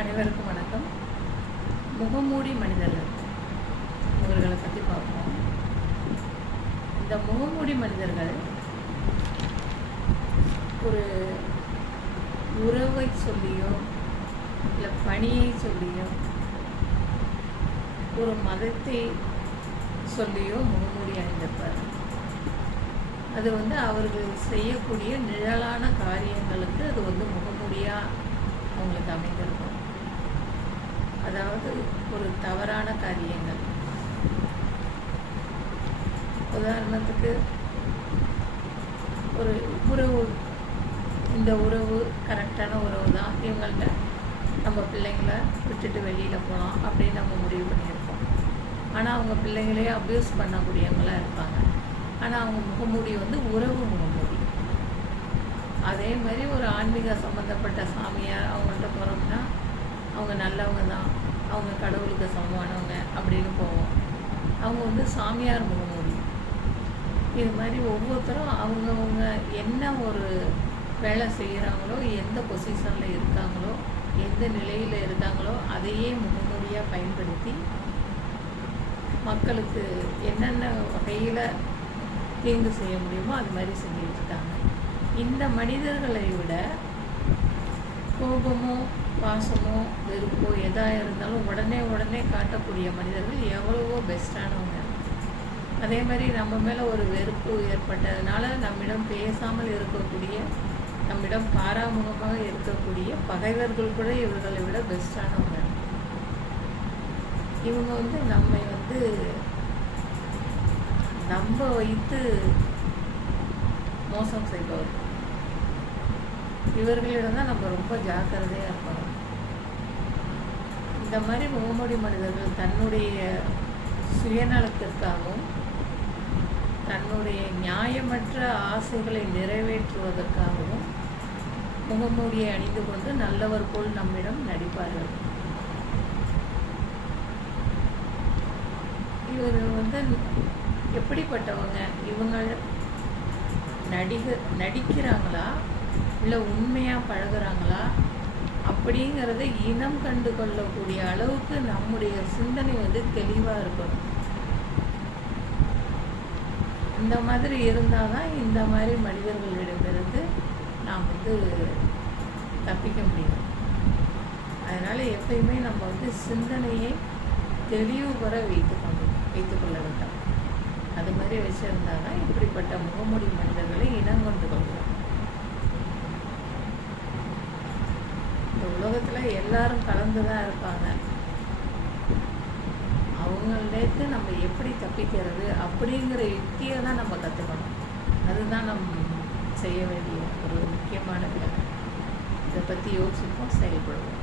அனைவருக்கும் வணக்கம். முகமூடி மனிதர்கள் இவர்களை பற்றி பார்ப்போம். இந்த முகமூடி மனிதர்கள் ஒரு உறவை சொல்லியோ இல்லை பணியை சொல்லியோ ஒரு மதத்தை சொல்லியோ முகமூடி அணிந்திருப்பார். அது அவர்கள் செய்யக்கூடிய நிழலான காரியங்களுக்கு அது முகமூடியாக அவங்களுக்கு அமைந்திருக்கும். அதாவது ஒரு தவறான காரியங்கள், உதாரணத்துக்கு ஒரு உறவு, இந்த உறவு கரெக்டான உறவு தான், இவங்கள்ட்ட நம்ம பிள்ளைங்களை விட்டுட்டு வெளியில் போகலாம் அப்படின்னு நம்ம முடிவு பண்ணியிருப்போம். ஆனால் அவங்க பிள்ளைங்களே அப்யூஸ் பண்ணக்கூடியவங்களாக இருப்பாங்க. ஆனால் அவங்க முகமூடி உறவு முகமூடி. அதே மாதிரி ஒரு ஆன்மீக சம்மந்தப்பட்ட சாமியார் அவங்கள்ட்ட போகிறோம்னா அவங்க நல்லவங்க தான், அவங்க கடவுளுக்கு சமமானவங்க அப்படின்னு போவோம். அவங்க சாமியார் முகமூடி. இது மாதிரி ஒவ்வொருத்தரும் அவங்கவுங்க என்ன ஒரு வேலை செய்கிறாங்களோ, எந்த பொசிஷனில் இருக்காங்களோ, எந்த நிலையில் இருக்காங்களோ அதையே முகமூடியாக பயன்படுத்தி மக்களுக்கு என்னென்ன வகையில் தீங்கு செய்ய முடியுமோ அது மாதிரி செஞ்சுட்டு இருக்காங்க. இந்த மனிதர்களை விட கோபமோ பாசமோ வெறுப்போ எதாக இருந்தாலும் உடனே காட்டக்கூடிய மனிதர்கள் எவ்வளவோ பெஸ்ட்டானவங்க. அதே மாதிரி நம்ம மேலே ஒரு வெறுப்பு ஏற்பட்டதுனால நம்மிடம் பேசாமல் இருக்கக்கூடிய, நம்மிடம் பாராமுகமாக இருக்கக்கூடிய பகைவர்கள் கூட இவர்களை விட பெஸ்ட்டானவங்க. இவங்க நம்மை நம்ப வைத்து மோசம் செய்பவர்கள். இவர்களிடம் தான் நம்ம ரொம்ப ஜாக்கிரதையாக இருக்கணும். இந்த மாதிரி முகமூடி மனிதர்கள் தன்னுடைய சுயநலத்திற்காகவும் தன்னுடைய நியாயமற்ற ஆசைகளை நிறைவேற்றுவதற்காகவும் முகமூடியை அணிந்து கொண்டு நல்லவர் போல் நம்மிடம் நடிப்பார்கள். இவர்கள் எப்படிப்பட்டவங்க? இவங்க நடிக்கிறாங்களா இல்லை உண்மையாக பழகுறாங்களா அப்படிங்கிறத இனம் கண்டு கொள்ளக்கூடிய அளவுக்கு நம்முடைய சிந்தனை தெளிவாக இருக்கணும். இந்த மாதிரி இருந்தால் தான் இந்த மாதிரி மனிதர்களிடமிருந்து நாம் தப்பிக்க முடியும். அதனால் எப்பயுமே நம்ம சிந்தனையை தெளிவு பெற வைத்துக்கொள்ள வேண்டும். அது மாதிரி வச்சுருந்தால் தான் இப்படிப்பட்ட முகமூடி மனிதர்களை இனம் கொண்டு கொள்வோம். இந்த உலகத்தில் எல்லாரும் கலந்து தான் இருப்பாங்க. அவங்கள்டேருந்து நம்ம எப்படி தப்பிக்கிறது அப்படிங்கிற யுக்தியை தான் நம்ம கற்றுக்கணும். அதுதான் நம்ம செய்ய வேண்டிய ஒரு முக்கியமான வேலை. இதை பற்றி யோசிப்போம், செயல்படுவோம்.